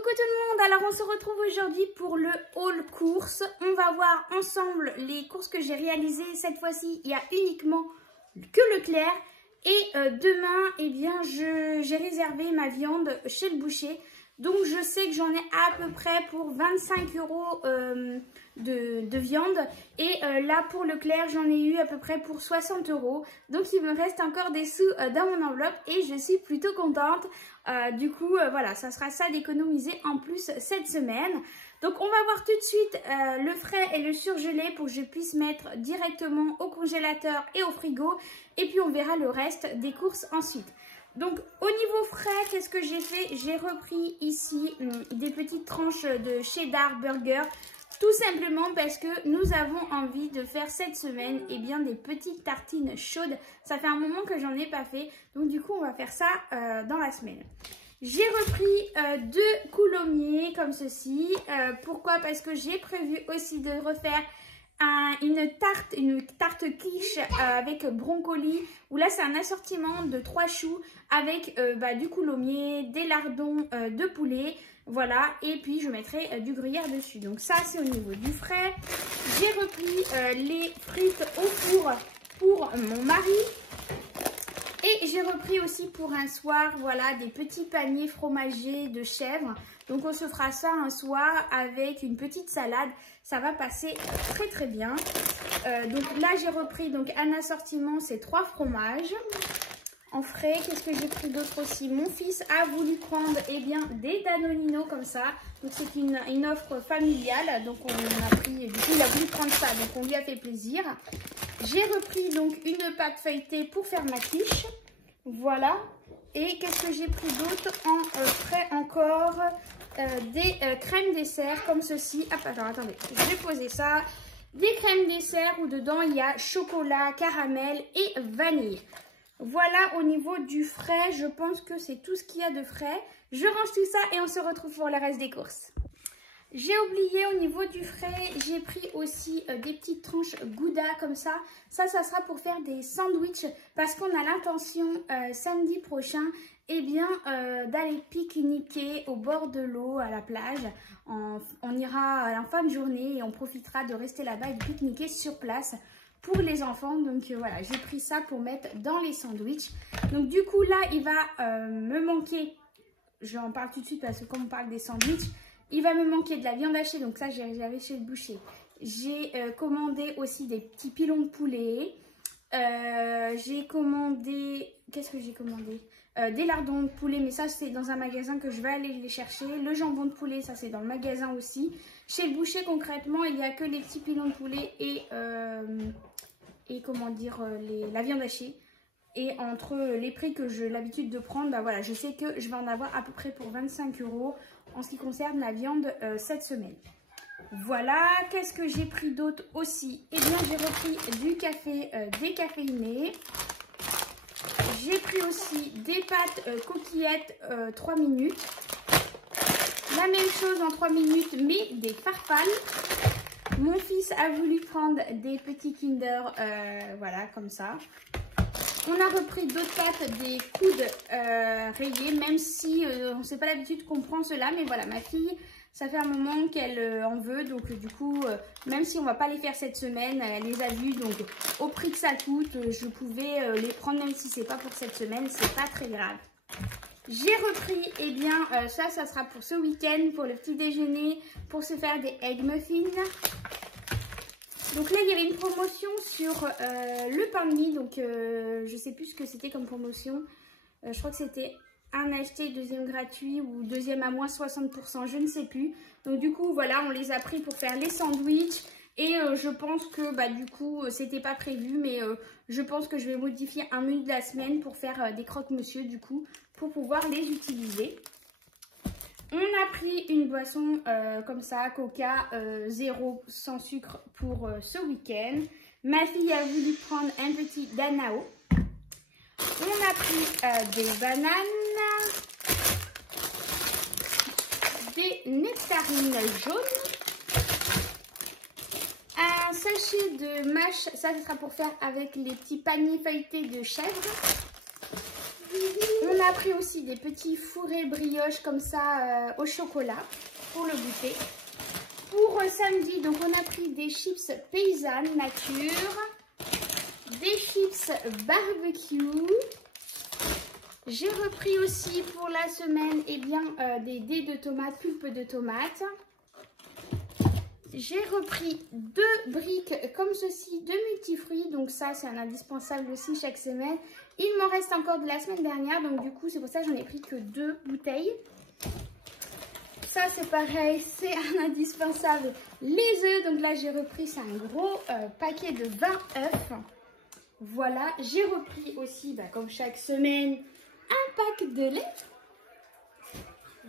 Coucou tout le monde, alors on se retrouve aujourd'hui pour le haul courses. On va voir ensemble les courses que j'ai réalisées. Cette fois-ci, il y a uniquement que Leclerc. Et demain, eh bien, j'ai réservé ma viande chez le boucher. Donc je sais que j'en ai à peu près pour 25 € de viande. Et là pour Leclerc, j'en ai eu à peu près pour 60 €. Donc il me reste encore des sous dans mon enveloppe et je suis plutôt contente. Du coup, voilà, ça sera ça d'économiser en plus cette semaine. Donc on va voir tout de suite le frais et le surgelé pour que je puisse mettre directement au congélateur et au frigo. Et puis on verra le reste des courses ensuite. Donc au niveau frais, qu'est-ce que j'ai fait? J'ai repris ici des petites tranches de cheddar burger. Tout simplement parce que nous avons envie de faire cette semaine des petites tartines chaudes. Ça fait un moment que j'en ai pas fait. Donc du coup on va faire ça dans la semaine. J'ai repris deux coulommiers comme ceci. Pourquoi? Parce que j'ai prévu aussi de refaire une tarte quiche avec broncoli, où là c'est un assortiment de 3 choux avec du coulommier, des lardons de poulet, voilà, et puis je mettrai du gruyère dessus. Donc ça c'est au niveau du frais. J'ai repris les frites au four pour mon mari. Et j'ai repris aussi pour un soir, voilà, des petits paniers fromagers de chèvre. Donc on se fera ça un soir avec une petite salade. Ça va passer très très bien. Donc là j'ai repris donc un assortiment, c'est 3 fromages. En frais, qu'est-ce que j'ai pris d'autre aussi? Mon fils a voulu prendre des Danonino comme ça. Donc c'est une offre familiale. Donc on a pris, du coup il a voulu prendre ça. Donc on lui a fait plaisir. J'ai repris donc une pâte feuilletée pour faire ma quiche. Voilà. Et qu'est-ce que j'ai pris d'autre en frais encore? Des crèmes dessert comme ceci. Hop, alors attendez, je vais poser ça. Des crèmes dessert où dedans il y a chocolat, caramel et vanille. Voilà au niveau du frais, je pense que c'est tout ce qu'il y a de frais. Je range tout ça et on se retrouve pour le reste des courses. J'ai oublié au niveau du frais, j'ai pris aussi des petites tranches Gouda comme ça. Ça sera pour faire des sandwichs parce qu'on a l'intention samedi prochain d'aller pique-niquer au bord de l'eau à la plage. On ira en fin de journée et on profitera de rester là-bas et de pique-niquer sur place pour les enfants. Donc voilà, j'ai pris ça pour mettre dans les sandwichs. Donc du coup là, il va me manquer, j'en parle tout de suite parce que comme on parle des sandwichs, il va me manquer de la viande hachée, donc ça j'ai réservé chez le boucher. J'ai commandé aussi des petits pilons de poulet. J'ai commandé... Qu'est-ce que j'ai commandé? Des lardons de poulet, mais ça c'est dans un magasin que je vais aller les chercher. Le jambon de poulet, ça c'est dans le magasin aussi. Chez le boucher concrètement, il n'y a que les petits pilons de poulet et comment dire, la viande hachée. Et entre les prix que j'ai l'habitude de prendre, voilà, je sais que je vais en avoir à peu près pour 25 € en ce qui concerne la viande cette semaine. Voilà, qu'est-ce que j'ai pris d'autre aussi? Eh bien, j'ai repris du café décaféiné. J'ai pris aussi des pâtes coquillettes 3 minutes. La même chose en 3 minutes, mais des farfales. Mon fils a voulu prendre des petits Kinder, voilà, comme ça. On a repris d'autres pâtes, des coudes rayés, même si on ne sait pas l'habitude qu'on prend cela. Mais voilà, ma fille, ça fait un moment qu'elle en veut. Donc du coup, même si on ne va pas les faire cette semaine, elle les a vues. Donc au prix que ça coûte, je pouvais les prendre même si ce n'est pas pour cette semaine. C'est pas très grave. J'ai repris, ça sera pour ce week-end, pour le petit déjeuner, pour se faire des egg muffins. Donc là, il y avait une promotion sur le pain de mie. Donc, je ne sais plus ce que c'était comme promotion. Je crois que c'était un acheté, deuxième gratuit ou deuxième à moins 60%. Je ne sais plus. Donc, du coup, voilà, on les a pris pour faire les sandwichs. Et je pense que, du coup, c'était pas prévu. Mais je pense que je vais modifier un menu de la semaine pour faire des croque-monsieur, du coup, pour pouvoir les utiliser. On a pris une boisson comme ça, Coca, 0 sans sucre pour ce week-end. Ma fille a voulu prendre un petit Danao. On a pris des bananes, des nectarines jaunes, un sachet de mâche, ça sera pour faire avec les petits paniers feuilletés de chèvre. On a pris aussi des petits fourrés brioches comme ça au chocolat pour le goûter. Pour samedi, donc on a pris des chips paysannes nature, des chips barbecue. J'ai repris aussi pour la semaine des dés de tomates, pulpe de tomates. J'ai repris 2 briques comme ceci de multifruits, donc ça c'est un indispensable aussi chaque semaine. Il m'en reste encore de la semaine dernière, donc du coup c'est pour ça que j'en ai pris que 2 bouteilles. Ça c'est pareil, c'est un indispensable. Les œufs, donc là j'ai repris, c'est un gros paquet de 20 œufs. Voilà, j'ai repris aussi, comme chaque semaine, un pack de lait.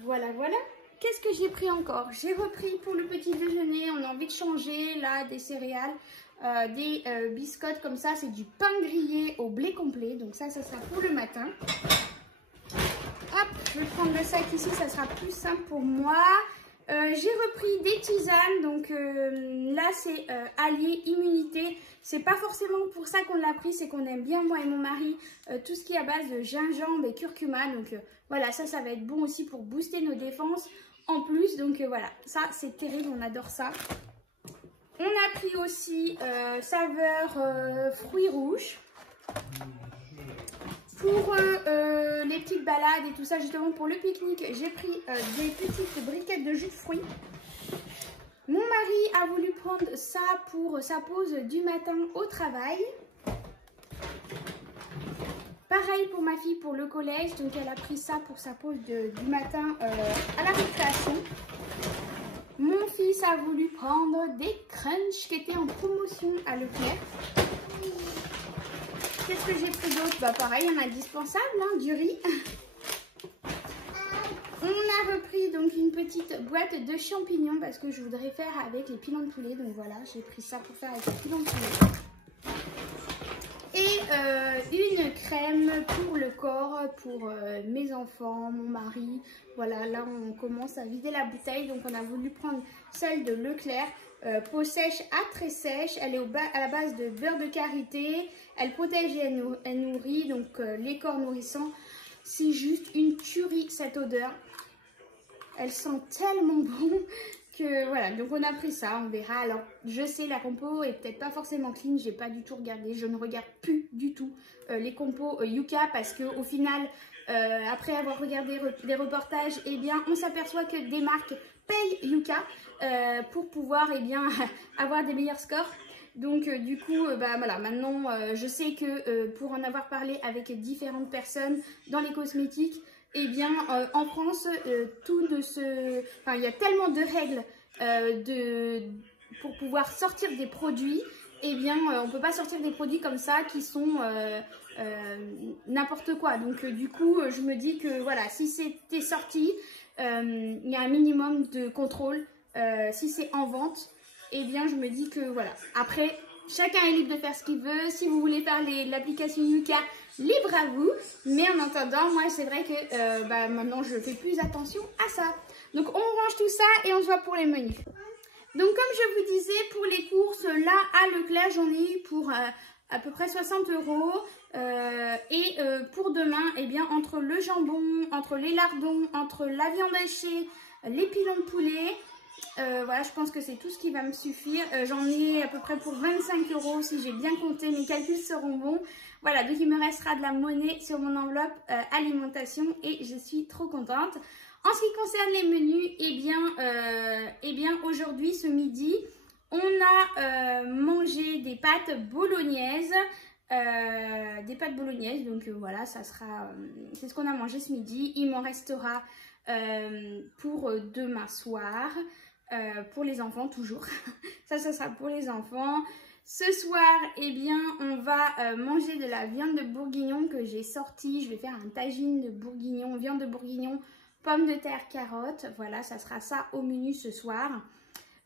Voilà, voilà. Qu'est-ce que j'ai pris encore? J'ai repris pour le petit déjeuner, on a envie de changer là des céréales, des biscottes comme ça, c'est du pain grillé au blé complet, donc ça sera pour le matin. Hop, je vais prendre le sac ici, ça sera plus simple pour moi. J'ai repris des tisanes, donc là c'est allié immunité. C'est pas forcément pour ça qu'on l'a pris, c'est qu'on aime bien, moi et mon mari, tout ce qui est à base de gingembre et curcuma. Donc voilà, ça va être bon aussi pour booster nos défenses en plus. Donc voilà, ça c'est terrible, on adore ça. On a pris aussi saveur fruits rouges. Pour les petites balades et tout ça, justement pour le pique-nique, j'ai pris des petites briquettes de jus de fruits. Mon mari a voulu prendre ça pour sa pause du matin au travail. Pareil pour ma fille pour le collège, donc elle a pris ça pour sa pause du matin à la récréation. Mon fils a voulu prendre des crunchs qui étaient en promotion à Leclerc. Qu'est-ce que j'ai pris d'autre? Pareil, un indispensable, hein, du riz. On a repris donc une petite boîte de champignons parce que je voudrais faire avec les pilons de poulet. Donc voilà, j'ai pris ça pour faire avec les pilons de poulet. Et une crème pour le corps, pour mes enfants, mon mari. Voilà, là on commence à vider la bouteille. Donc on a voulu prendre celle de Leclerc. Peau sèche à très sèche, elle est à la base de beurre de karité, elle protège et elle nourrit, donc les corps nourrissants. C'est juste une tuerie cette odeur, elle sent tellement bon que voilà, donc on a pris ça, on verra. Alors je sais, la compo est peut-être pas forcément clean, j'ai pas du tout regardé, je ne regarde plus du tout les compos Yuka parce que au final, après avoir regardé les reportages, eh bien on s'aperçoit que des marques payent Yuka pour pouvoir avoir des meilleurs scores. Donc du coup, voilà, maintenant je sais que pour en avoir parlé avec différentes personnes dans les cosmétiques, eh bien en France, il y a tellement de règles pour pouvoir sortir des produits. Eh bien, on ne peut pas sortir des produits comme ça qui sont n'importe quoi. Donc du coup, je me dis que voilà, si c'était sorti, il y a un minimum de contrôle. Si c'est en vente, eh bien je me dis que voilà. Après, chacun est libre de faire ce qu'il veut. Si vous voulez faire l'application Yuka, libre à vous. Mais en attendant, moi c'est vrai que maintenant je fais plus attention à ça. Donc on range tout ça et on se voit pour les menus. Donc comme je vous disais, pour les courses, là à Leclerc, j'en ai eu pour à peu près 60 €. Pour demain, eh bien entre le jambon, entre les lardons, entre la viande hachée, les pilons de poulet, voilà, je pense que c'est tout ce qui va me suffire. J'en ai à peu près pour 25 € si j'ai bien compté, mes calculs seront bons. Voilà, donc il me restera de la monnaie sur mon enveloppe alimentation et je suis trop contente. En ce qui concerne les menus, eh bien aujourd'hui, ce midi, on a mangé des pâtes bolognaises. Donc voilà, ça sera, c'est ce qu'on a mangé ce midi. Il m'en restera pour demain soir, pour les enfants toujours. ça sera pour les enfants. Ce soir, eh bien, on va manger de la viande de bourguignon que j'ai sortie. Je vais faire un tagine de bourguignon, viande de bourguignon, pommes de terre, carottes. Voilà, ça sera ça au menu ce soir.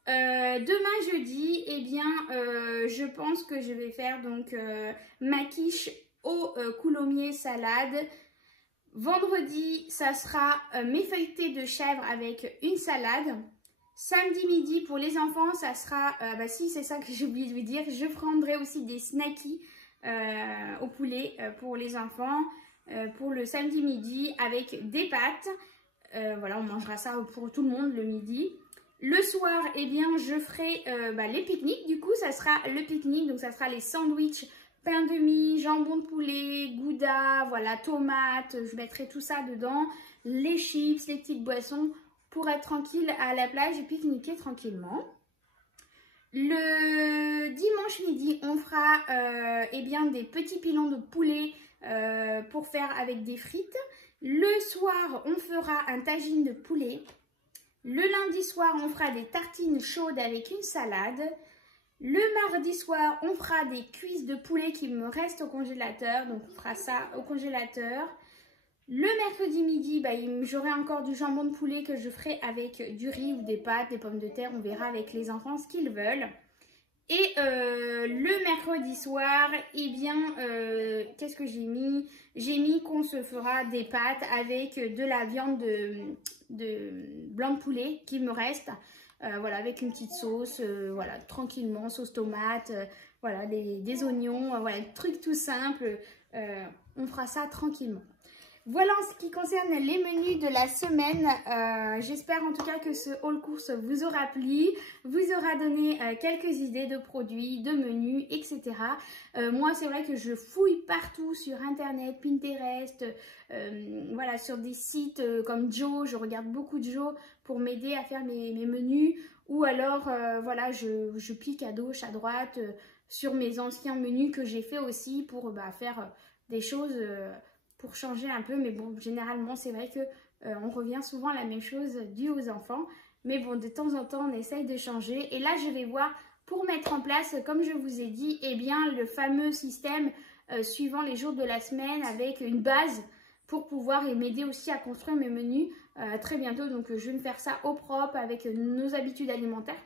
Demain jeudi, eh bien, je pense que je vais faire donc ma quiche au coulommiers salade. Vendredi, ça sera mes feuilletés de chèvre avec une salade. Samedi midi, pour les enfants, ça sera, si c'est ça que j'ai oublié de vous dire, je prendrai aussi des snackies au poulet pour les enfants. pour le samedi midi avec des pâtes. Voilà, on mangera ça pour tout le monde le midi. Le soir, eh bien, je ferai les pique-niques. Du coup, ça sera le pique-nique. Donc, ça sera les sandwichs, pain de mie, jambon de poulet, gouda, voilà, tomates. Je mettrai tout ça dedans. Les chips, les petites boissons pour être tranquille à la plage et pique-niquer tranquillement. Le dimanche midi, on fera des petits pilons de poulet pour faire avec des frites. Le soir, on fera un tagine de poulet. Le lundi soir, on fera des tartines chaudes avec une salade. Le mardi soir, on fera des cuisses de poulet qui me restent au congélateur. Donc, on fera ça au congélateur. Le mercredi midi, j'aurai encore du jambon de poulet que je ferai avec du riz ou des pâtes, des pommes de terre. On verra avec les enfants ce qu'ils veulent. Et le mercredi soir, qu'est-ce que j'ai mis? J'ai mis qu'on se fera des pâtes avec de la viande de blanc de poulet qui me reste. Voilà, avec une petite sauce, voilà, tranquillement, sauce tomate, voilà, des oignons, voilà, truc tout simple. On fera ça tranquillement. Voilà en ce qui concerne les menus de la semaine. J'espère en tout cas que ce haul course vous aura plu, vous aura donné quelques idées de produits, de menus, etc. Moi, c'est vrai que je fouille partout sur Internet, Pinterest, voilà, sur des sites comme Joe. Je regarde beaucoup de Joe pour m'aider à faire mes menus. Ou alors, voilà, je pique à gauche, à droite sur mes anciens menus que j'ai fait aussi pour faire des choses... pour changer un peu, mais bon, généralement, c'est vrai que on revient souvent à la même chose due aux enfants. Mais bon, de temps en temps, on essaye de changer. Et là, je vais voir pour mettre en place, comme je vous ai dit, le fameux système suivant les jours de la semaine avec une base pour pouvoir m'aider aussi à construire mes menus très bientôt. Donc, je vais me faire ça au propre avec nos habitudes alimentaires.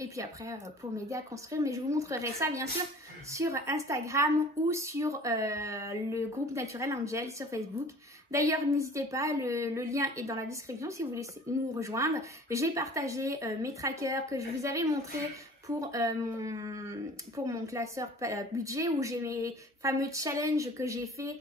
Et puis après, pour m'aider à construire, mais je vous montrerai ça bien sûr sur Instagram ou sur le groupe Naturel Angel sur Facebook. D'ailleurs, n'hésitez pas, le lien est dans la description si vous voulez nous rejoindre. J'ai partagé mes trackers que je vous avais montré pour mon classeur budget où j'ai mes fameux challenges que j'ai fait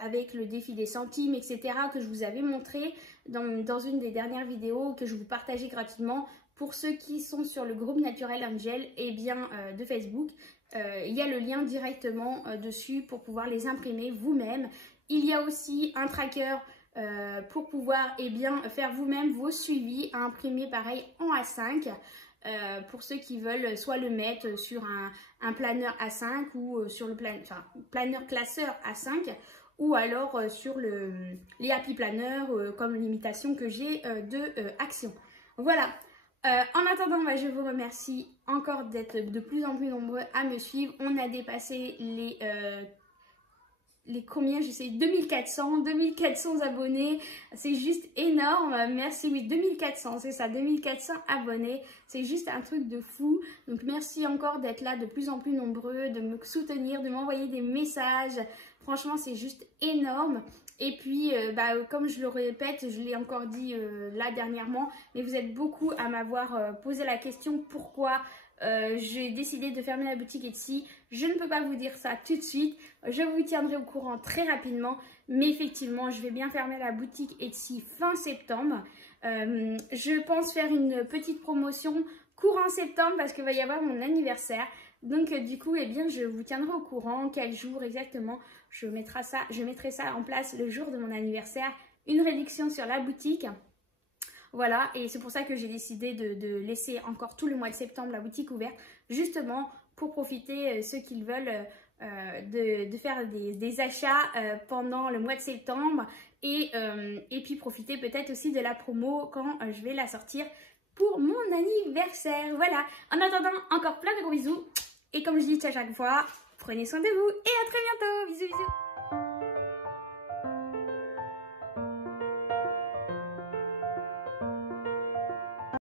avec le défi des centimes, etc. que je vous avais montré dans une des dernières vidéos que je vous partageais gratuitement. Pour ceux qui sont sur le groupe Naturel Angel de Facebook, il y a le lien directement dessus pour pouvoir les imprimer vous-même. Il y a aussi un tracker pour pouvoir faire vous-même vos suivis à imprimer pareil en A5. Pour ceux qui veulent soit le mettre sur un planeur A5 ou sur le planeur classeur A5 ou alors sur les happy planners comme l'imitation que j'ai de Action. Voilà. En attendant, je vous remercie encore d'être de plus en plus nombreux à me suivre. On a dépassé les combien, je sais, 2400 abonnés. C'est juste énorme. Merci, oui, 2400, c'est ça, 2400 abonnés. C'est juste un truc de fou. Donc, merci encore d'être là de plus en plus nombreux, de me soutenir, de m'envoyer des messages. Franchement, c'est juste énorme. Et puis, comme je le répète, je l'ai encore dit là dernièrement, mais vous êtes beaucoup à m'avoir posé la question pourquoi j'ai décidé de fermer la boutique Etsy. Je ne peux pas vous dire ça tout de suite, je vous tiendrai au courant très rapidement, mais effectivement, je vais bien fermer la boutique Etsy fin septembre. Je pense faire une petite promotion courant septembre parce qu'il va y avoir mon anniversaire. Donc du coup, je vous tiendrai au courant quel jour exactement je mettrai ça en place le jour de mon anniversaire. Une réduction sur la boutique. Voilà, et c'est pour ça que j'ai décidé de laisser encore tout le mois de septembre la boutique ouverte. Justement, pour profiter, ceux qui veulent, de faire des achats pendant le mois de septembre. Et puis profiter peut-être aussi de la promo quand je vais la sortir pour mon anniversaire. Voilà, en attendant, encore plein de gros bisous. Et comme je dis à chaque fois, prenez soin de vous et à très bientôt. Bisous, bisous.